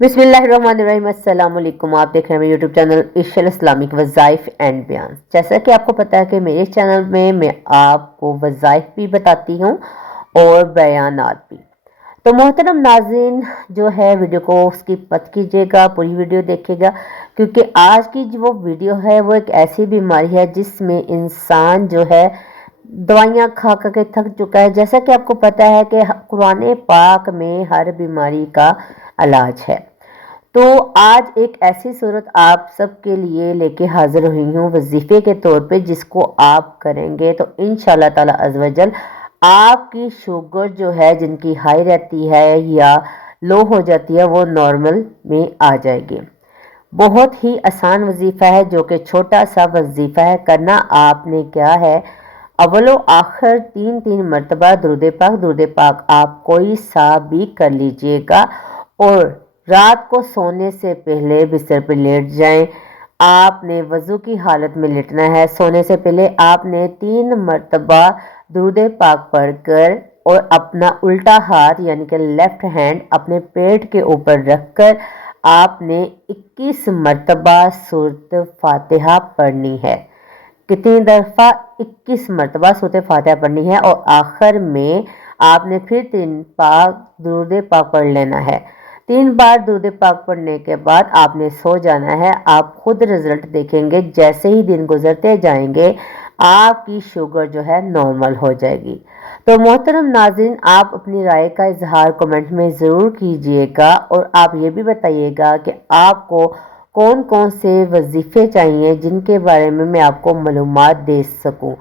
बिस्मिल्लाहिर्रहमानिर्रहीम। अस्सलाम वालेकुम। आप देख रहे हैं मेरे यूट्यूब चैनल इशल इस्लामिक वज़ाइफ एंड बयान। जैसा कि आपको पता है कि मेरे चैनल में मैं आपको वज़ाइफ भी बताती हूँ और बयानात भी। तो मोहतरम नाज़रीन, जो है वीडियो को स्किप मत कीजिएगा, पूरी वीडियो देखिएगा, क्योंकि आज की जो वो वीडियो है वो एक ऐसी बीमारी है जिसमें इंसान जो है दवाइयाँ खा खा के थक चुका है। जैसा कि आपको पता है कि कुरान पाक में हर बीमारी का इलाज है। तो आज एक ऐसी सूरत आप सबके लिए लेके हाजिर हुई हूँ वजीफे के तौर पे, जिसको आप करेंगे तो इंशाल्लाह ताला अज़्वजल आपकी शुगर जो है, जिनकी हाई रहती है या लो हो जाती है, वो नॉर्मल में आ जाएगी। बहुत ही आसान वजीफ़ा है, जो कि छोटा सा वजीफ़ा है। करना आपने क्या है, अव्वलो आखिर 3 मरतबा दुरूद पाक आप कोई सा भी कर लीजिएगा और रात को सोने से पहले बिस्तर पर लेट जाएं। आपने वज़ू की हालत में लेटना है। सोने से पहले आपने 3 मरतबा दुरूद पाक पढ़कर और अपना उल्टा हाथ यानी कि लेफ्ट हैंड अपने पेट के ऊपर रखकर आपने 21 मरतबा सूरत फातिहा पढ़नी है। कितनी दफ़ा? 21 मरतबा सूरत फातिहा पढ़नी है और आखिर में आपने फिर 3 पाक दुरूद पाक पढ़ लेना है। 3 बार दुरूद पाक पढ़ने के बाद आपने सो जाना है। आप खुद रिजल्ट देखेंगे, जैसे ही दिन गुजरते जाएंगे आपकी शुगर जो है नॉर्मल हो जाएगी। तो मोहतरम नाज़रीन, आप अपनी राय का इजहार कमेंट में ज़रूर कीजिएगा और आप ये भी बताइएगा कि आपको कौन कौन से वजीफ़े चाहिए जिनके बारे में मैं आपको मालूमात दे सकूं।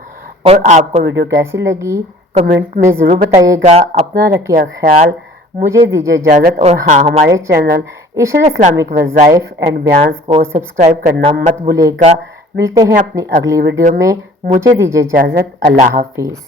और आपको वीडियो कैसी लगी कमेंट में ज़रूर बताइएगा। अपना रखिए ख्याल, मुझे दीजिए इजाज़त। और हाँ, हमारे चैनल इशल इस्लामिक वज़ाइफ एंड बयान को सब्सक्राइब करना मत भूलिएगा। मिलते हैं अपनी अगली वीडियो में। मुझे दीजिए इजाज़त। अल्लाह हाफिज़।